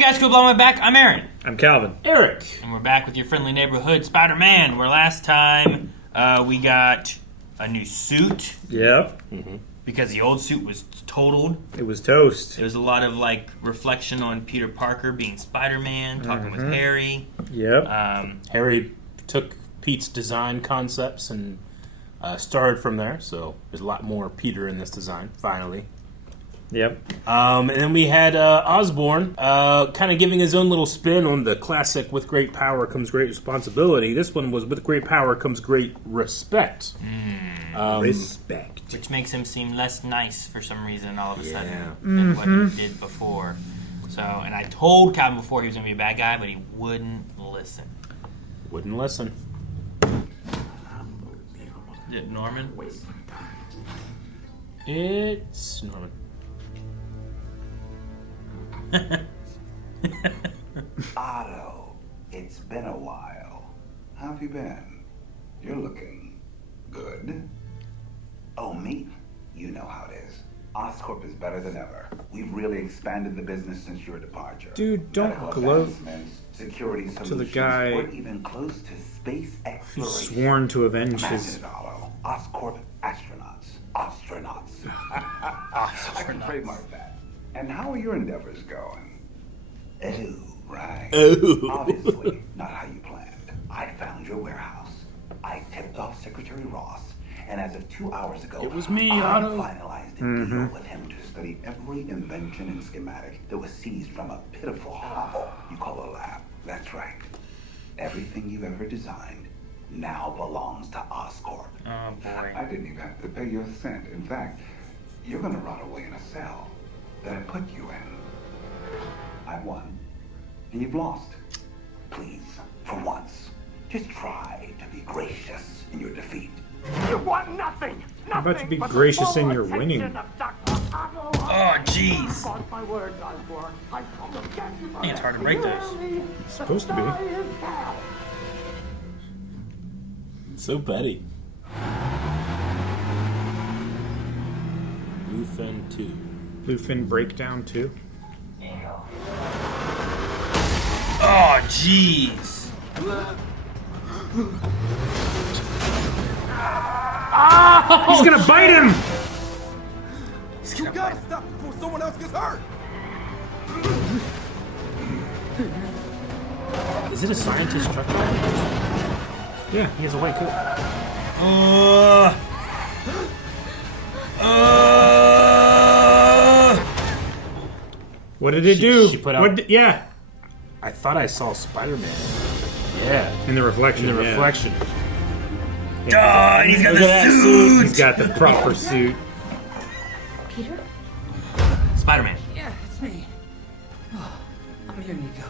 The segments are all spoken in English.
guys, cool blowing back. I'm Aaron. I'm Calvin. Eric. And we're back with your friendly neighborhood Spider-Man, where last time we got a new suit. Yep. Because the old suit was totaled. It was toast. There was a lot of reflection on Peter Parker being Spider-Man, talking with Harry. Yep. Harry took Pete's design concepts and started from there, so there's a lot more Peter in this design, finally. Yep. And then we had Osborn kind of giving his own little spin on the classic with great power comes great responsibility. This one was with great power comes great respect. Respect. Which makes him seem less nice for some reason all of a sudden Yeah. than what he did before. So, and I told Calvin before he was going to be a bad guy, but he wouldn't listen. Wouldn't listen. Is it Norman? It's Norman. Otto, it's been a while. How have you been? You're looking good. Oh, me? You know how it is. Oscorp is better than ever. We've really expanded the business since your departure. Dude, don't Medical gloat advancements, security to the solutions, guy or even close to space who's exploration. sworn to avenge Imagine his... it, Otto. Oscorp astronauts. Astronauts. I can trademark that. And how are your endeavors going? Oh, right. Obviously, not how you planned. I found your warehouse. I tipped off Secretary Ross, and as of 2 hours ago, It was me, I Otto. finalized a deal with him to study every invention and schematic that was seized from a pitiful hovel you call a lab. That's right. Everything you've ever designed now belongs to Oscorp. Oh, boy. I didn't even have to pay you a cent. In fact, you're gonna rot away in a cell that I put you in. I won, and you've lost. Please, for once, just try to be gracious in your defeat. You want nothing. How about you be gracious in your winning? Oh, jeez. My word, Osborn. I come to get you. I think it's hard to break those. It's supposed to be. So petty. Bluefin 2. Bluefin Breakdown 2. Oh, jeez. He's gonna bite him! You gotta stop before someone else gets hurt! Is it a scientist truck driver? Yeah. He has a white coat. What did it do? She put out- What yeah. I thought I saw Spider-Man. Yeah. In the reflection. In the yeah. reflection. Oh, and he's got Look at that the suit. He's got the proper suit. Peter? Spider-Man. Yeah, it's me. Oh, I'm here, Nico.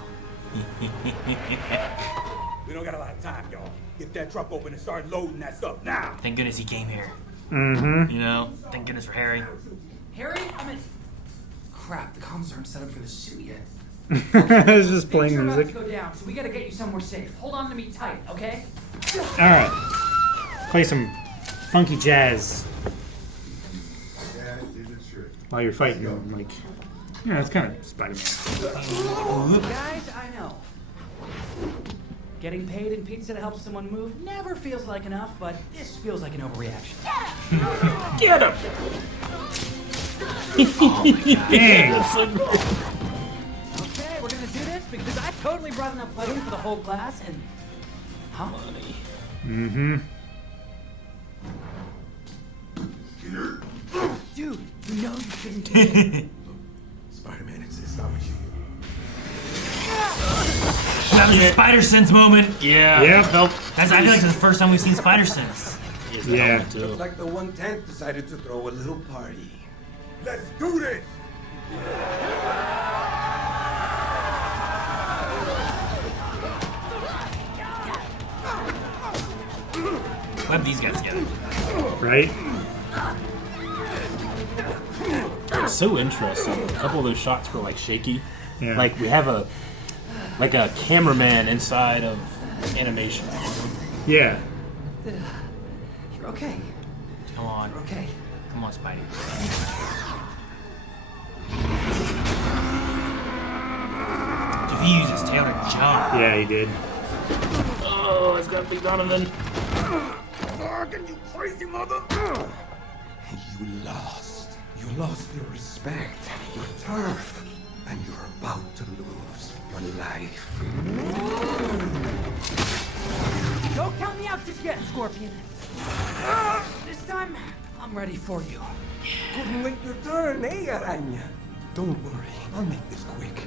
We don't got a lot of time, y'all. Get that truck open and start loading that stuff now. Thank goodness he came here. Mm-hmm. You know, thank goodness for Harry. Harry, I'm in. Crap, the comms aren't set up for the suit yet. It's just playing Things are music. about to go down, so we gotta get you somewhere safe. Hold on to me tight, okay? Alright. Play some funky jazz while you're fighting him. Like, yeah, that's kind of Spider-Man. Guys, I know. Getting paid in pizza to help someone move never feels like enough, but this feels like an overreaction. Get him! Dang! Okay, we're gonna do this because I totally brought enough pudding for the whole class and... Huh? Mm-hmm. Dude, you know you shouldn't do it. Spider-Man exists, how would you? That was a Spider Sense moment. Yeah. Yep. Nope. That's, I feel like it's the first time we've seen Spider Sense. Yeah. Looks like the 110th decided to throw a little party. Let's do this! Web these guys together. Right? It's so interesting. A couple of those shots were like shaky. Yeah. Like we have a cameraman inside of animation. Yeah. You're okay. Come on. You're okay. Come on, Spidey. He used his tail to jump. Yeah, he did. Oh, it's got Big Donovan. Bargain, you crazy mother! You lost. You lost your respect, your turf, and you're about to lose your life. Don't count me out just yet, Scorpion. This time, I'm ready for you. Couldn't wait your turn, eh, Araña? Don't worry, I'll make this quick.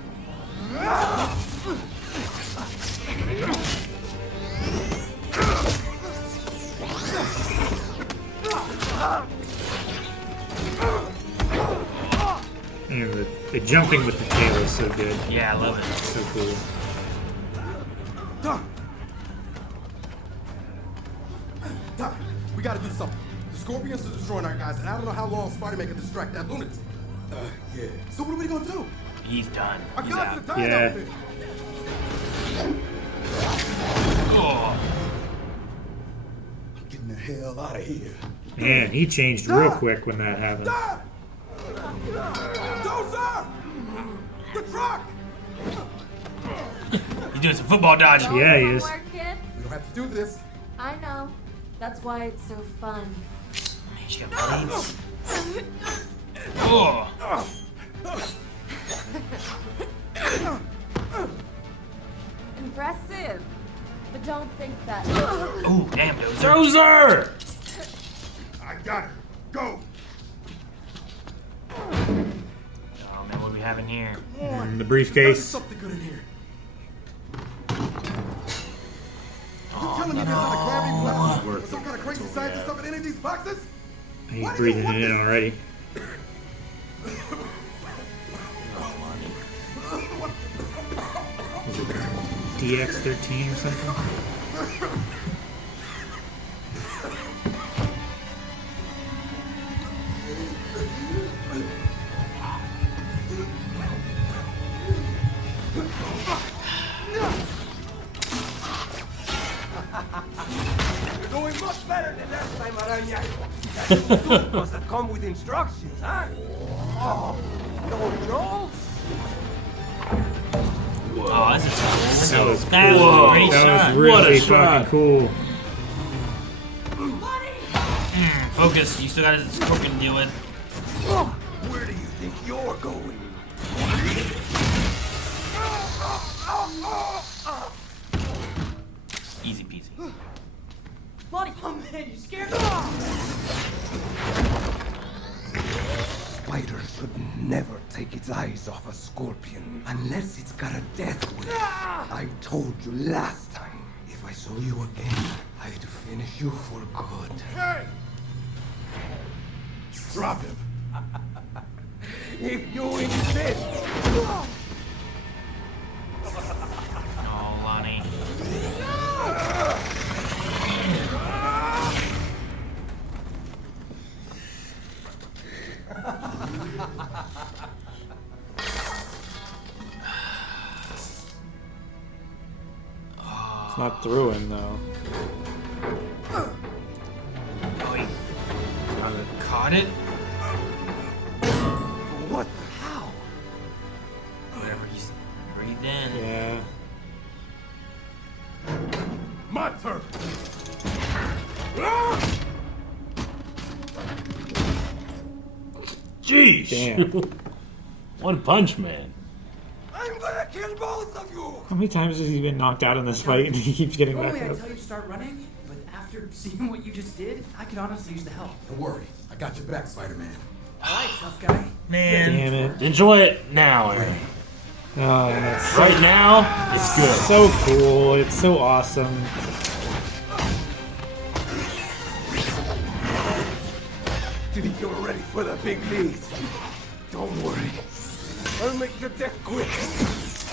And the jumping with the tail is so good. Yeah, I love it. So cool. Doc! Doc, we gotta do something. The Scorpions are destroying our guys, and I don't know how long Spider-Man can distract that lunatic. Yeah. So what are we gonna do? He's done. Our He's guys are out. dying Yeah. out there. Oh, Getting the hell out of here. Man, he changed real quick when that happened. Doc! Dozer! The truck! he's doing some football dodging. Yeah, he is. Homework, kid? We don't have to do this. I know. That's why it's so fun. Man, she got blades. Oh, Impressive. But don't think that. oh, damn, Dozer. Dozer! I got it. Go! Oh man, what do we have in here? And the There's briefcase. something good in here. You telling me there's not a gravity blast or some kind of crazy science stuff in any of these boxes? He's breathing it in already. Was it DX13 or something? You're doing much better than last time, Araña. Must have come with instructions, huh? Oh, no Joel? Oh, that's a tough. That was That cool. was a great That shot. was really What a fucking shot. cool. Focus. You still got a scorpion to deal with. Where do you think you're going? Easy peasy. Bloody, oh man, you scared me. Spider should never take its eyes off a scorpion unless it's got a death wish. I told you last time, if I saw you again, I'd finish you for good. Hey! Drop him. If you insist. Oh, Lonnie. It's not through him though. Oh, he caught it? What the hell? Whatever he's breathed in. Yeah. My turn. Jeez. Damn. One Punch Man. I'm gonna kill both of you. How many times has he been knocked out in this fight and he keeps getting back Normally I up? tell you to start running, but after seeing what you just did, I could honestly use the help. Don't worry, I got your back, Spider-Man. Alright, tough guy. Man. Damn it. Enjoy it now, Aaron. Oh, that's Right now, it's good. so cool. It's so awesome. Do you think you're ready for the big leagues? Don't worry. I'll make your death quick.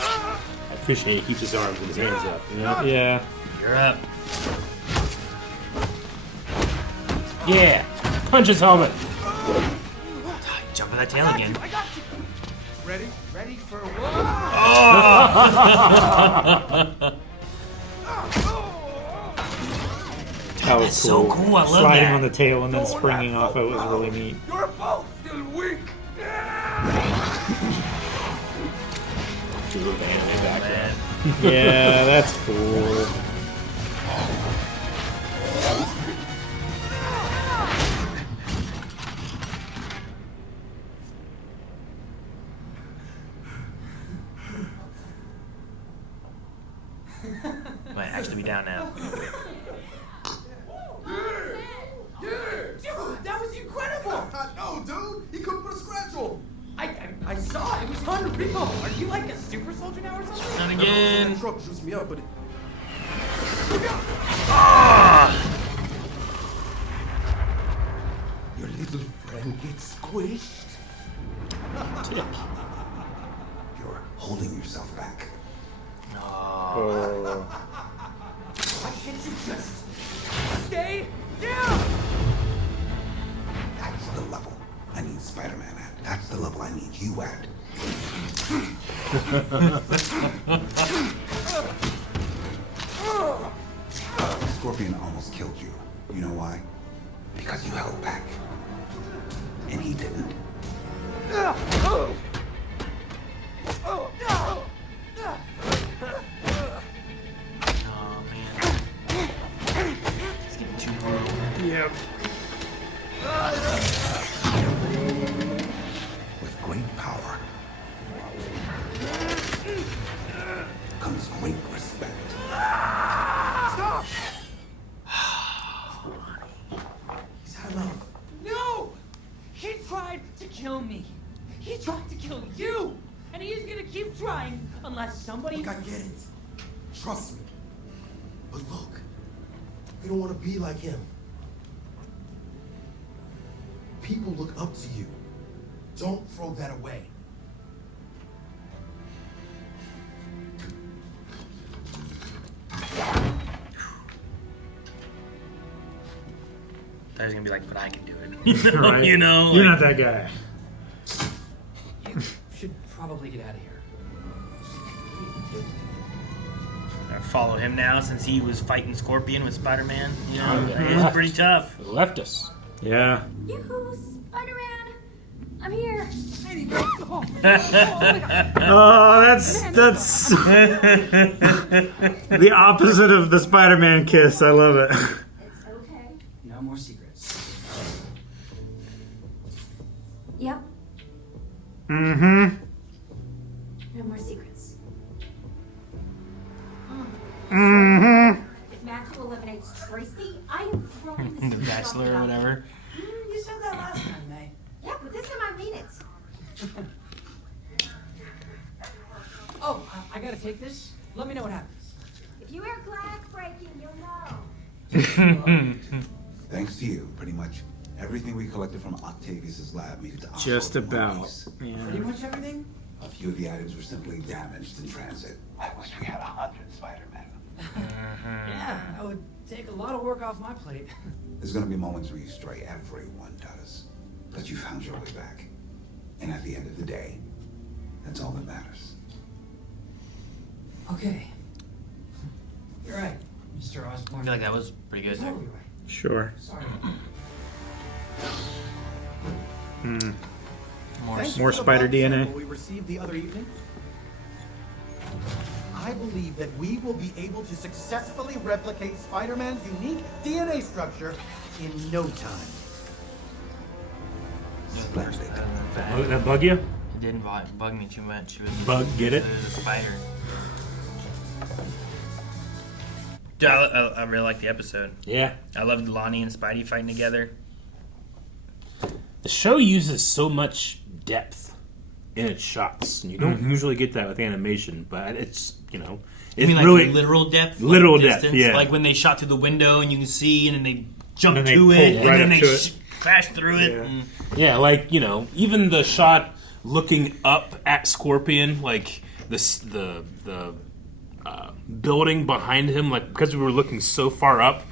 I appreciate he keeps his arms and his hands up. You know? Yeah. You're up. Yeah. Punch his helmet. Jump on that tail again. I got you. Ready? Ready for what? That was That's so cool. I love Sliding that. on the tail and then springing off it was really neat. You're both still weak. Yeah, that's cool. Might actually be down now. Dude, that was incredible! No, dude! He couldn't put a scratch on. I saw it. It was unreal. Are you like a super soldier now or something? Not again. That truck shoots me up, but it... Your little friend gets squished. You're holding yourself back. Oh. Why can't you just stay down? That's the level I need Spider-Man at. That's the level I need you at. Scorpion almost killed you. You know why? Because you held back. And he didn't. Oh man. It's getting too brutal. Yep. With great power comes great respect. Stop! He's had enough. No! He tried to kill me. He tried to kill you. And he's gonna keep trying unless somebody... Look, I get it. Trust me. But look, you don't want to be like him. People look up to you. Don't throw that away. I was gonna be like, but I can do it. Right. You know, You're like- not that guy. You should probably get out of here. I follow him now since he was fighting Scorpion with Spider-Man. You know, Oh, yeah. it's pretty tough. Left us. Yeah. Yoo-hoo, Spider-Man! I'm here! Oh, that's the opposite of the Spider-Man kiss. I love it. It's okay. No more secrets. Yep, Mm-hmm. no more secrets. Mm-hmm. If Matthew eliminates Tracy, I am throwing this The Bachelor or whatever. You said that last time, May. Yeah, but this time I mean it. Oh, I gotta take this. Let me know what happens. If you hear glass breaking, you'll know. Thanks to you, pretty much everything we collected from Octavius's lab made it to Oslo Just in 1 about. week. Pretty much everything? A few of the items were simply damaged in transit. I wish we had 100 Spider-Men. Yeah, that would take a lot of work off my plate. There's gonna be moments where you stray, everyone does. But you found your way back. And at the end of the day, that's all that matters. Okay. You're right, Mr. I Osborn. feel like that was pretty You're good. totally right. Sure. Sorry. More spider DNA. We received the other evening. I believe that we will be able to successfully replicate Spider-Man's unique DNA structure in no time. Splendid. Oh, that bug you? It didn't bug me too much. It was Bug, get it? It was a spider. Dude, I really like the episode. Yeah. I loved Lonnie and Spidey fighting together. The show uses so much depth in its shots, and you don't usually get that with animation. But it's You it's mean like really literal depth? literal Like depth, distance? yeah. Like when they shot through the window and you can see, and then they jump And then to they it, pull and right then up they to it. crash through it. Yeah. And yeah, like even the shot looking up at Scorpion, like the building behind him, like because we were looking so far up,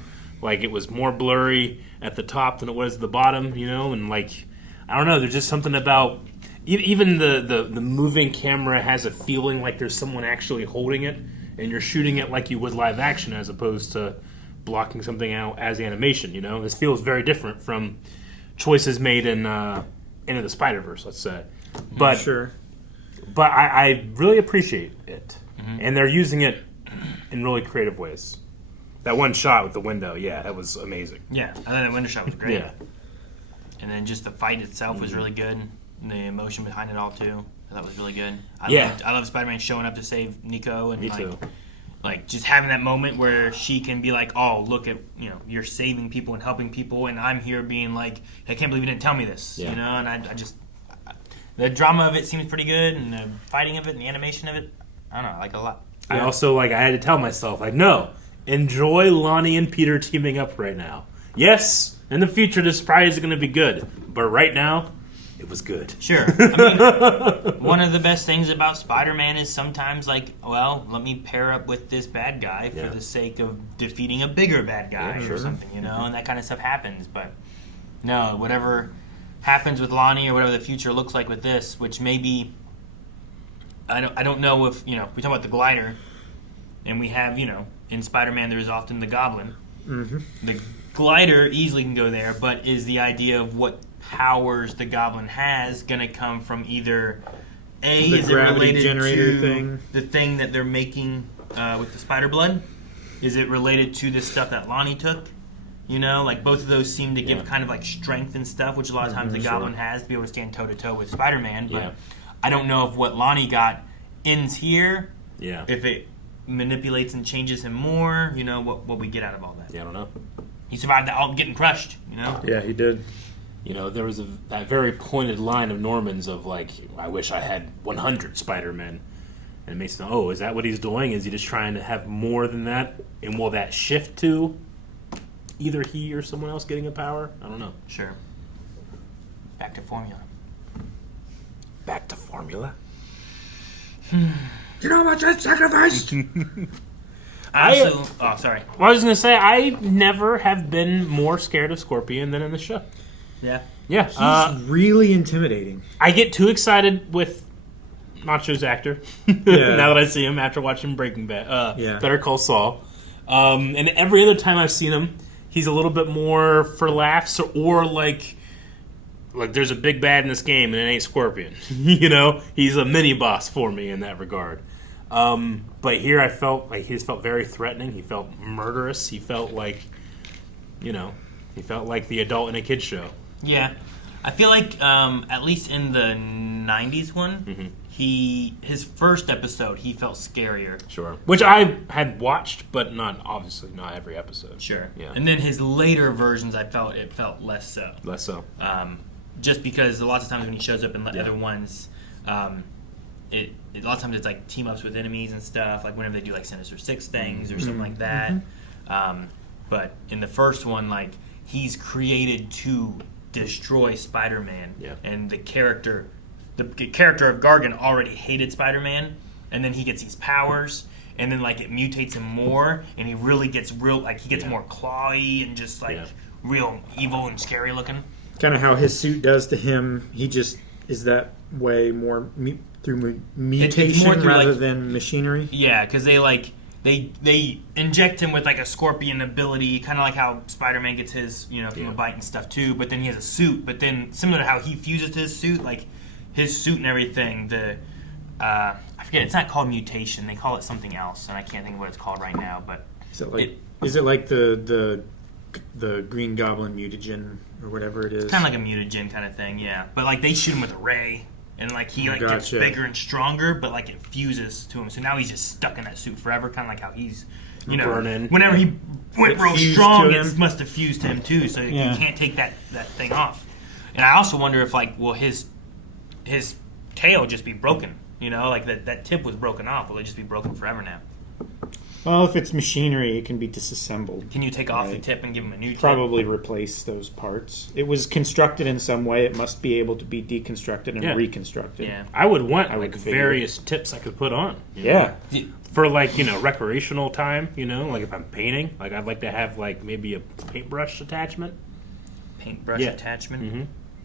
like it was more blurry at the top than it was at the bottom, and like I don't know, there's just something about even the moving camera has a feeling like there's someone actually holding it, and you're shooting it like you would live action as opposed to blocking something out as animation. This feels very different from choices made in Into the Spider-Verse, let's say. But Sure. but I really appreciate it, and they're using it in really creative ways. That one shot with the window, yeah, that was amazing. Yeah, I thought that window shot was great. Yeah. And then just the fight itself was really good. And the emotion behind it all too, I thought was really good. I love Spider-Man showing up to save Nico, and Me too. like just having that moment where she can be like, "Oh, look at you're saving people and helping people, and I'm here being like, I can't believe you didn't tell me this." Yeah. And the drama of it seems pretty good, and the fighting of it, and the animation of it, I don't know, I like it a lot. I also I had to tell myself no, enjoy Lonnie and Peter teaming up right now. Yes, in the future this probably is going to be good, but right now it was good. Sure. I mean, one of the best things about Spider-Man is sometimes let me pair up with this bad guy for the sake of defeating a bigger bad guy or something, and that kind of stuff happens. But no, whatever happens with Lonnie or whatever the future looks like with this, which maybe I don't know if we talk about the glider, and we have in Spider-Man there's often the Goblin. Mm-hmm. The glider easily can go there, but is the idea of what powers the Goblin has going to come from either is it related to the thing that they're making with the spider blood? Is it related to the stuff that Lonnie took? Both of those seem to give kind of strength and stuff, which a lot of times the Goblin has to be able to stand toe to toe with Spider-Man. But I don't know if what Lonnie got ends here. Yeah. If it manipulates and changes him more, what we get out of all that. Yeah, I don't know. He survived that all getting crushed. Yeah, he did. There was that very pointed line of Norman's of I wish I had 100 Spider-Men. And it makes it, is that what he's doing? Is he just trying to have more than that? And will that shift to either he or someone else getting a power? I don't know. Sure. Back to formula. Back to formula? You know how much I sacrificed? Sorry. Well, I was going to say, I never have been more scared of Scorpion than in the show. Yeah. Yeah. He's really intimidating. I get too excited with Nacho's actor now that I see him after watching Breaking Bad. Better Call Saul. And every other time I've seen him, he's a little bit more for laughs or like there's a big bad in this game and it ain't Scorpion. He's a mini boss for me in that regard. But here I felt he just felt very threatening. He felt murderous. He felt he felt like the adult in a kid's show. Yeah. I feel like, at least in the 90s one, his first episode, he felt scarier. Sure. Which I had watched, but not every episode. Sure. Yeah. And then his later versions, it felt less so. Less so. Just because lots of times when he shows up in other ones, a lot of times it's team-ups with enemies and stuff, whenever they do Sinister Six things or something like that. But in the first one, he's created to destroy Spider-Man, and the character of Gargan already hated Spider-Man, and then he gets these powers, and then it mutates him more, and he really gets more clawy and just real evil and scary looking. Kind of how his suit does to him. He just is that way more through mutation more through rather than machinery. Yeah, because they inject him with a scorpion ability, kind of like how Spider-Man gets his, from a bite and stuff too. But then he has a suit. But then similar to how he fuses to his suit, his suit and everything. I forget. It's not called mutation. They call it something else, and I can't think of what it's called right now. But is it like the Green Goblin mutagen or whatever it is? It's kind of like a mutagen kind of thing, yeah. But they shoot him with a ray. And he gets bigger and stronger, but it fuses to him. So now he's just stuck in that suit forever, kind of like how he's, burning. Whenever he went real strong, it must have fused to him too. So you can't take that thing off. And I also wonder if will his tail just be broken? That tip was broken off. Will it just be broken forever now? Well, if it's machinery, it can be disassembled. Can you take off the tip and give him a new tip? Probably replace those parts. It was constructed in some way. It must be able to be deconstructed and reconstructed. Yeah. I would want various tips I could put on. Yeah. For recreational time, if I'm painting, I'd like to have maybe a paintbrush attachment. Paintbrush attachment? Mm-hmm.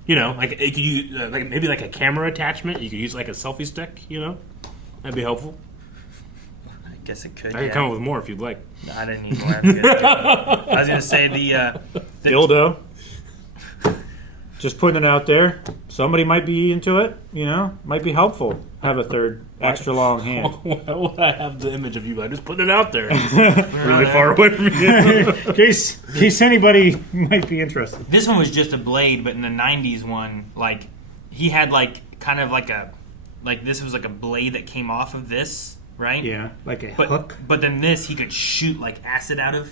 It could use, maybe a camera attachment. You could use a selfie stick, That'd be helpful. I guess it could. I can come up with more if you'd like. No, I didn't need more. I was going to say the dildo. Just putting it out there. Somebody might be into it. Might be helpful. Have a third extra long hand. Why would I have the image of you? I just put it out there. Really far away from you. in case anybody might be interested. This one was just a blade, but in the '90s one, like he had this was like a blade that came off of this, right? Yeah, like a hook. But then this he could shoot like acid out of.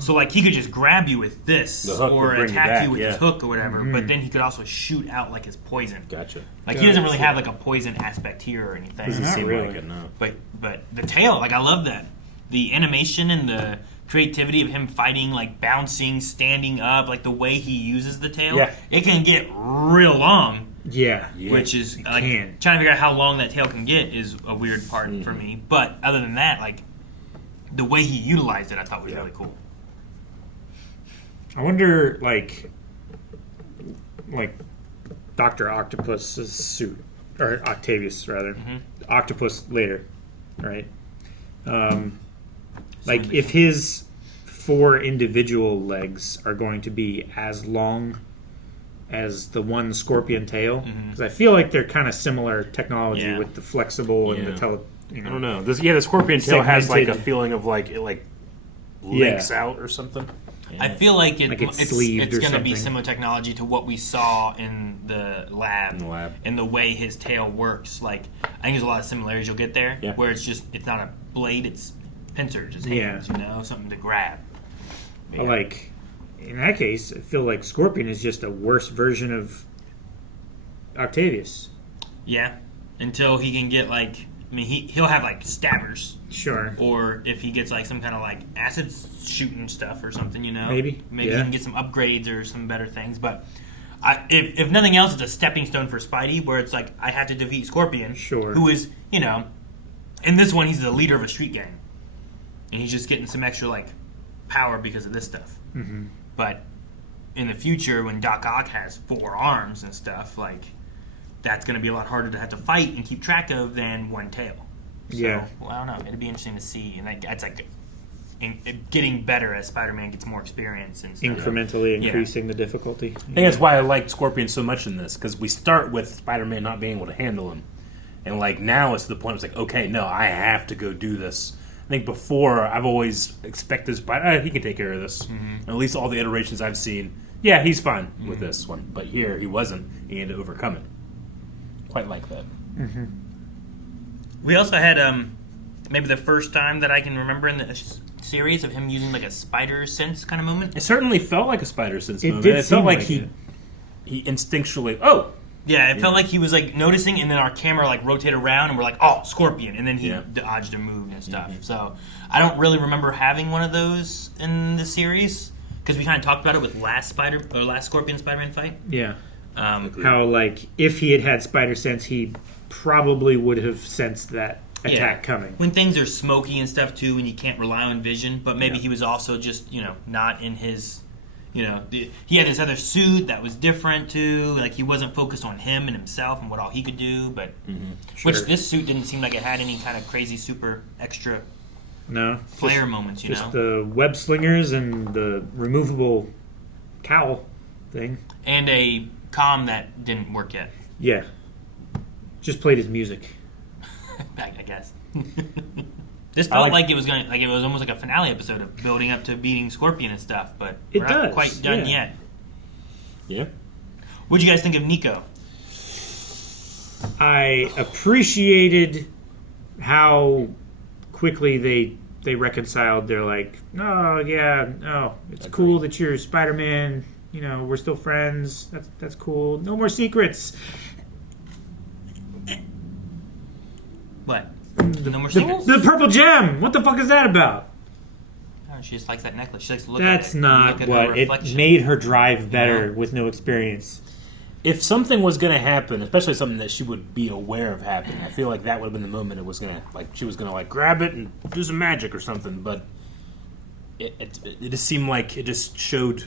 So like he could just grab you with this or attack you with his hook or whatever. But then he could also shoot out like his poison. Gotcha. Like he doesn't really have like a poison aspect here or anything. Doesn't seem really. like it, no. But the tail, like I love that. The animation and the creativity of him fighting, like bouncing, standing up, like the way he uses the tail. Yeah. It can get real long. Yeah. Which is like trying to figure out how long that tail can get is a weird part for me. But other than that, like the way he utilized it, I thought was really cool. I wonder, like Dr. Octopus's suit, or Octavius rather, Octopus later, right? Like if his 4 individual legs are going to be as long as the one scorpion tail, because I feel like they're kind of similar technology with the flexible and the tele. I don't know. The scorpion tail has like a feeling of like it links out or something. I feel like it's going to be something. similar technology to what we saw in the lab. And the way his tail works. Like I think there's a lot of similarities you'll get there, where it's not a blade, it's pincers, it's hands, something to grab. Like in that case, I feel like Scorpion is just a worse version of Octavius. Yeah, until he can get he'll have like stabbers. Sure. Or if he gets like some kind of like acid shooting stuff or something, Maybe he can get some upgrades or some better things. But if nothing else, it's a stepping stone for Spidey, where it's like I have to defeat Scorpion, who is in this one he's the leader of a street gang, and he's just getting some extra like power because of this stuff. Mm-hmm. But in the future, when Doc Ock has 4 arms and stuff, like that's going to be a lot harder to have to fight and keep track of than one tail. So, well, I don't know. It'd be interesting to see, and that's like getting better as Spider-Man gets more experience and stuff. Incrementally increasing the difficulty. I think that's why I like Scorpion so much in this, because we start with Spider-Man not being able to handle him, and like now it's to the point where it's like, okay, no, I have to go do this. I think before I've always expected Spider, he can take care of this. Mm-hmm. At least all the iterations I've seen, he's fine with this one. But here he wasn't. He had to overcome it. Quite like that. Mm-hmm. We also had maybe the first time that I can remember in the series of him using like a spider sense kind of moment. It certainly felt like a spider sense moment. Did it felt like he instinctually. Yeah, it felt like he was like noticing, and then our camera like rotated around, and we're like, "Oh, Scorpion!" And then he dodged and moved and stuff. Mm-hmm. So I don't really remember having one of those in the series because we kind of talked about it with last Scorpion Spider-Man fight. Yeah, how like if he had spider sense, he probably would have sensed that attack coming. When things are smoky and stuff too, and you can't rely on vision, but maybe he was also just not in his. He had this other suit that was different too. Like he wasn't focused on him and himself and what all he could do. But which this suit didn't seem like it had any kind of crazy super extra flare moments. Just the web slingers and the removable cowl thing, and a comm that didn't work yet. Yeah, just played his music. I guess. This felt like it was it was almost like a finale episode of building up to beating Scorpion and stuff, but we're not quite done yet. Yeah. What'd you guys think of Nico? I appreciated how quickly they reconciled. They're like, it's cool that you're Spider-Man. We're still friends. That's cool. No more secrets. What? No more secrets. The purple gem. What the fuck is that about? Oh, she just likes that necklace. She likes to look That's at it. not what it made her drive better with no experience. If something was going to happen, especially something that she would be aware of happening, I feel like that would have been the moment it was going to she was going to grab it and do some magic or something. But it just seemed like it just showed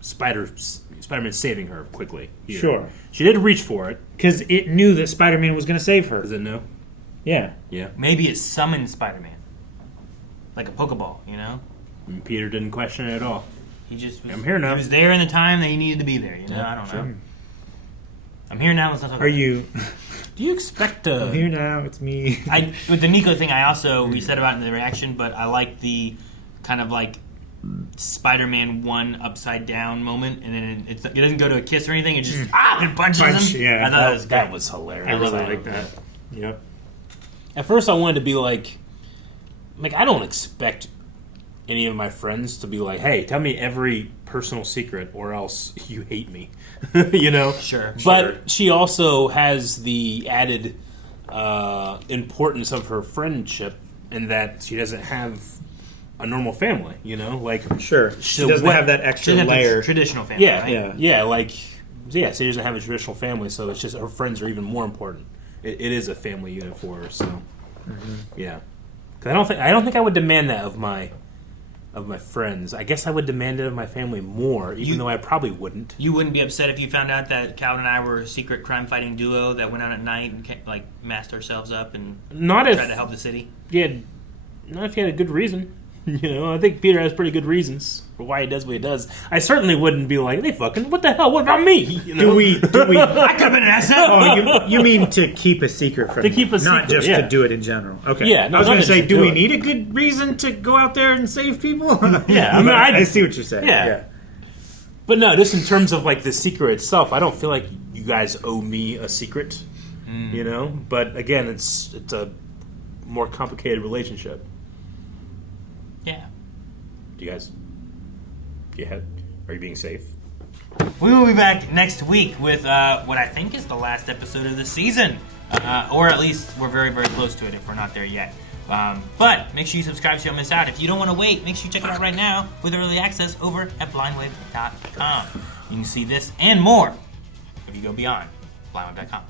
Spider-Man saving her quickly. Here. Sure, she did reach for it because it knew that Spider-Man was going to save her. Does it know? Yeah. Maybe it summoned Spider-Man, like a Pokeball. And Peter didn't question it at all. He just was, I'm here now. He was there in the time that he needed to be there. You know, I don't know. I'm here now. Let's not talk Are about you? Do you expect I'm here now. It's me. with the Nico thing, I also we said about it in the reaction, but I like the kind of like Spider-Man 1 upside down moment, and then it doesn't go to a kiss or anything. It just and punches him. Yeah, I thought that was hilarious. I really like that. Yep. At first, I wanted to be like I don't expect any of my friends to be like, "Hey, tell me every personal secret, or else you hate me." You know. Sure. But she also has the added importance of her friendship, in that she doesn't have a normal family. You know, like Sure. She doesn't have that extra layer. Traditional family. Yeah, right? yeah. So she doesn't have a traditional family, so it's just her friends are even more important. It is a family unit for her. So, yeah. 'Cause I don't think I would demand that of my friends. I guess I would demand it of my family more, even though I probably wouldn't. You wouldn't be upset if you found out that Calvin and I were a secret crime-fighting duo that went out at night and like masked ourselves up and tried to help the city. Yeah, not if you had a good reason. You know, I think Peter has pretty good reasons for why he does what he does. I certainly wouldn't be like, "They fucking, what the hell? What about me?" You know? Do we? I could have been an asset. Oh, you mean to keep a secret from To keep a not secret, just yeah. to do it in general. Okay. Yeah, no, I was going not to say, just to do do we it. need a good reason to go out there and save people? Yeah, I mean, I see what you're saying. Yeah. But no, just in terms of like the secret itself, I don't feel like you guys owe me a secret. You know, but again, it's a more complicated relationship. Yeah. Do you guys? Are you being safe? We will be back next week with what I think is the last episode of the season. Or at least we're very, very close to it if we're not there yet. But make sure you subscribe so you don't miss out. If you don't want to wait, make sure you check it out right now with early access over at blindwave.com. You can see this and more if you go beyond blindwave.com.